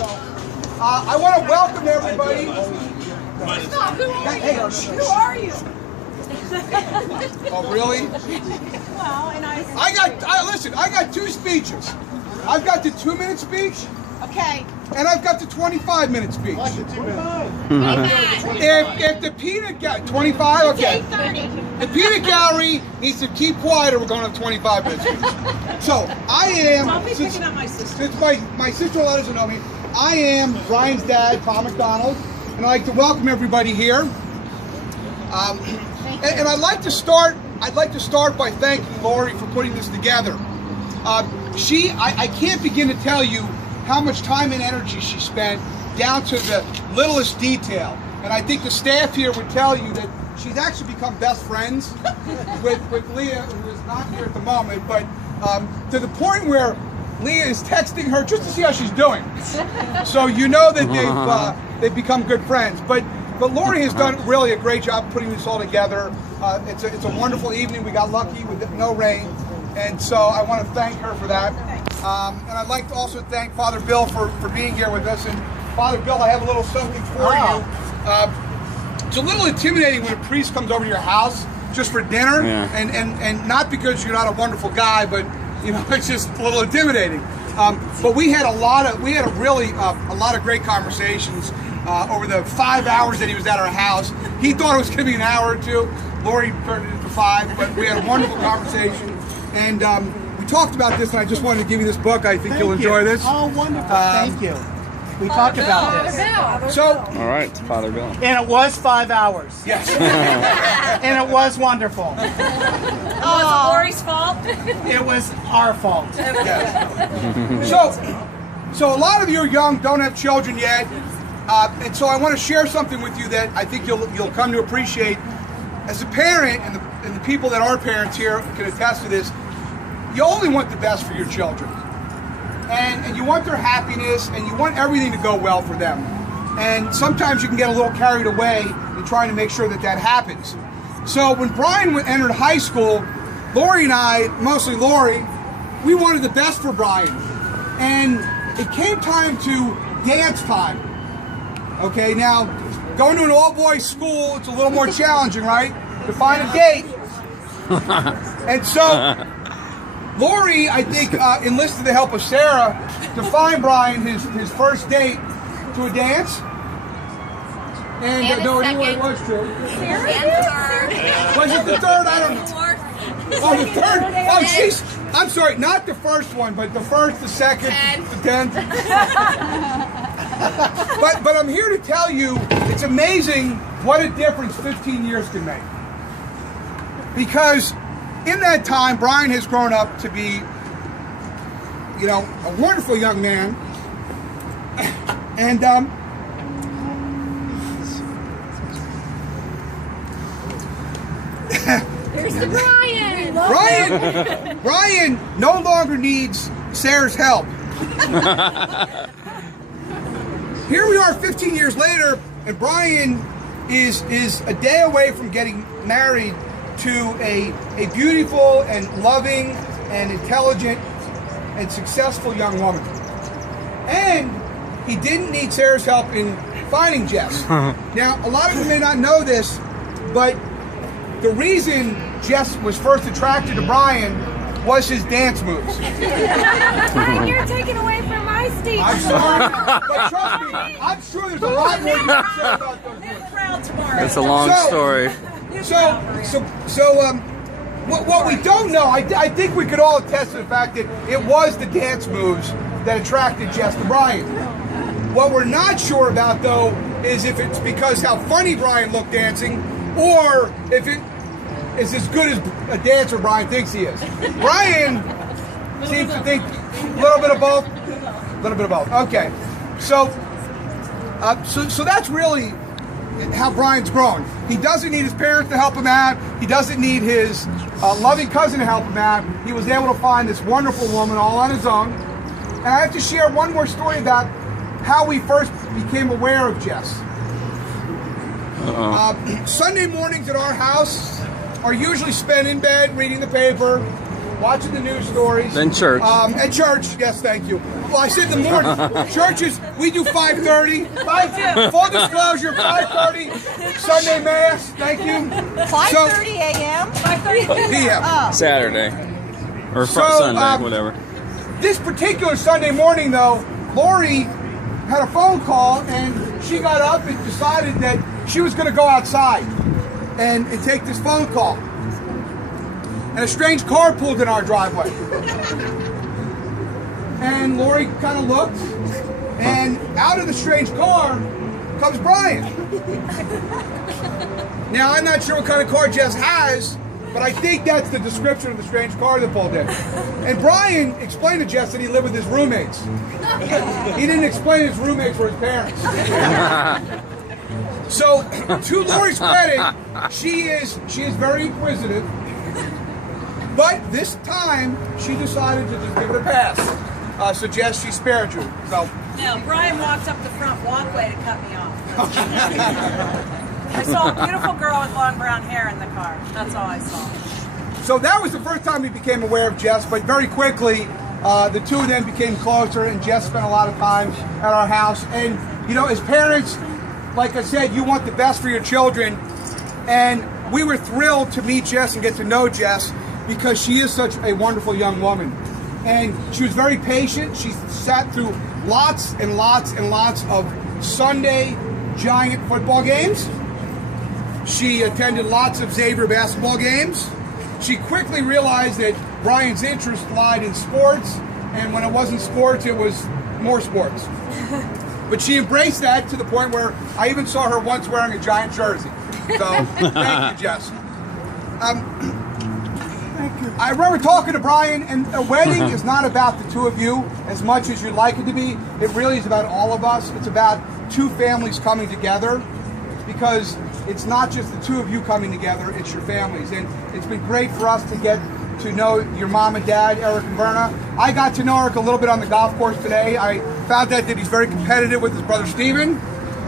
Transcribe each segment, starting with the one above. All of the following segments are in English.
I want to welcome everybody. Stop, who are you? Oh, really? Well, and Listen, I got two speeches. I've got the 2-minute speech, okay. and I've got the 25-minute speech. If the peanut gallery, 25, okay. 30. The peanut gallery needs to keep quiet or we're going to have 25 minutes. So, I am, I'll be picking up my sister. since my sister-in-law doesn't know me, I am Brian's dad, Tom McDonald, and I'd like to welcome everybody here. And I'd like to start by thanking Lori for putting this together. I can't begin to tell you how much time and energy she spent down to the littlest detail. And I think the staff here would tell you that she's actually become best friends with Leah, who is not here at the moment, but to the point where Leah is texting her just to see how she's doing. So you know that they've become good friends. But Lori has done really a great job putting this all together. It's a wonderful evening. We got lucky with no rain. And so I want to thank her for that. And I'd like to also thank Father Bill for being here with us. And Father Bill, I have a little something for you. It's a little intimidating when a priest comes over to your house just for dinner. Yeah. And not because you're not a wonderful guy, but you know, it's just a little intimidating. But we had a lot of great conversations over the 5 hours that he was at our house. He thought it was going to be an hour or two. Lori turned it into 5, but we had a wonderful conversation. And we talked about this, and I just wanted to give you this book. I think you'll enjoy this. Oh, wonderful. Thank you. We talked about this. So, all right, Father Bill. And it was 5 hours. Yes. And it was wonderful. Oh, was it Lori's fault? It was our fault. Yes. So a lot of you are young, don't have children yet, and so I want to share something with you that I think you'll come to appreciate. As a parent, and the people that are parents here can attest to this, you only want the best for your children. And you want their happiness, and you want everything to go well for them. And sometimes you can get a little carried away in trying to make sure that happens. So when Brian entered high school, Lori and I, mostly Lori, we wanted the best for Brian. And it came time to dance time. Okay, now, going to an all-boys school, it's a little more challenging, right? To find a date. And so, Lori, I think, enlisted the help of Sarah to find Brian his first date to a dance. And no, it was true. And the third. Was it the third? I don't know. Oh, the third? Oh, jeez. I'm sorry, not the first one, but the first, the second, the 10th. But I'm here to tell you, it's amazing what a difference 15 years can make. Because in that time, Brian has grown up to be, you know, a wonderful young man. And Here's the Brian. Brian no longer needs Sarah's help. Here we are 15 years later, and Brian is a day away from getting married to a beautiful and loving and intelligent and successful young woman. And he didn't need Sarah's help in finding Jess. Now, a lot of you may not know this, but the reason Jess was first attracted to Brian was his dance moves. Brian, you're taking away from my stage. I'm sorry, but trust me, I'm sure there's a lot more you can say about those moves. Around tomorrow. It's a long story. What we don't know, I think we could all attest to the fact that it was the dance moves that attracted Jess to Brian. What we're not sure about, though, is if it's because how funny Brian looked dancing, or if it is as good as a dancer Brian thinks he is. Brian seems to think a little bit of both. A little bit of both. Okay. So that's really how Brian's grown. He doesn't need his parents to help him out. He doesn't need his loving cousin to help him out. He was able to find this wonderful woman all on his own. And I have to share one more story about how we first became aware of Jess. Sunday mornings at our house are usually spent in bed reading the paper, watching the news stories. Then church. At church, yes, thank you. Well, I said in the morning. Churches, we do 5:30. Full disclosure, 5:30. Sunday Mass, thank you. 5:30 a.m.? 5:30 p.m. Saturday. Or So, Sunday, whatever. This particular Sunday morning, though, Lori had a phone call, and she got up and decided that she was going to go outside and take this phone call. And a strange car pulled in our driveway. And Lori kind of looked, and out of the strange car comes Brian. Now, I'm not sure what kind of car Jess has, but I think that's the description of the strange car that pulled in. And Brian explained to Jess that he lived with his roommates. He didn't explain his roommates were his parents. So, to Lori's credit, she is very inquisitive. But this time, she decided to just give it a pass. So Jess, she spared you. So. No, Brian walked up the front walkway to cut me off. I saw a beautiful girl with long brown hair in the car. That's all I saw. So that was the first time we became aware of Jess, but very quickly, the two of them became closer, and Jess spent a lot of time at our house. And, you know, as parents, like I said, you want the best for your children. And we were thrilled to meet Jess and get to know Jess because she is such a wonderful young woman. And she was very patient. She sat through lots and lots and lots of Sunday Giant football games. She attended lots of Xavier basketball games. She quickly realized that Brian's interest lied in sports, and when it wasn't sports, it was more sports. But she embraced that to the point where I even saw her once wearing a Giant jersey. So, thank you, Jess. I remember talking to Brian, and a wedding is not about the two of you as much as you'd like it to be. It really is about all of us. It's about two families coming together, because it's not just the two of you coming together, it's your families. And it's been great for us to get to know your mom and dad, Eric and Berna. I got to know Eric a little bit on the golf course today. I found out that he's very competitive with his brother Steven,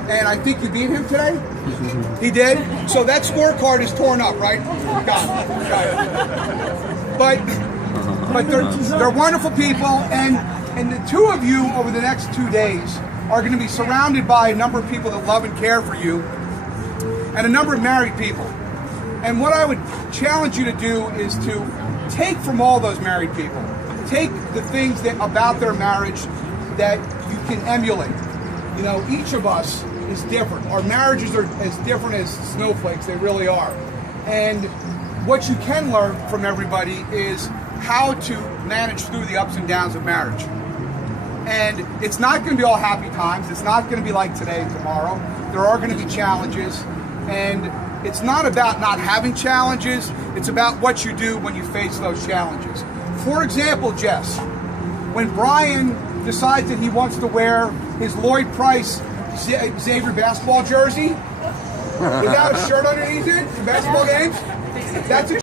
and I think you beat him today? He did? So that scorecard is torn up, right? Got it. But they're wonderful people, and the two of you over the next 2 days are going to be surrounded by a number of people that love and care for you, and a number of married people. And what I would challenge you to do is to take from all those married people, take the things that about their marriage that you can emulate. You know, each of us is different. Our marriages are as different as snowflakes, they really are. And what you can learn from everybody is how to manage through the ups and downs of marriage. And it's not going to be all happy times. It's not going to be like today and tomorrow. There are going to be challenges. And it's not about not having challenges. It's about what you do when you face those challenges. For example, Jess, when Brian decides that he wants to wear his Lloyd Price Xavier basketball jersey without a shirt underneath it in basketball games, that's a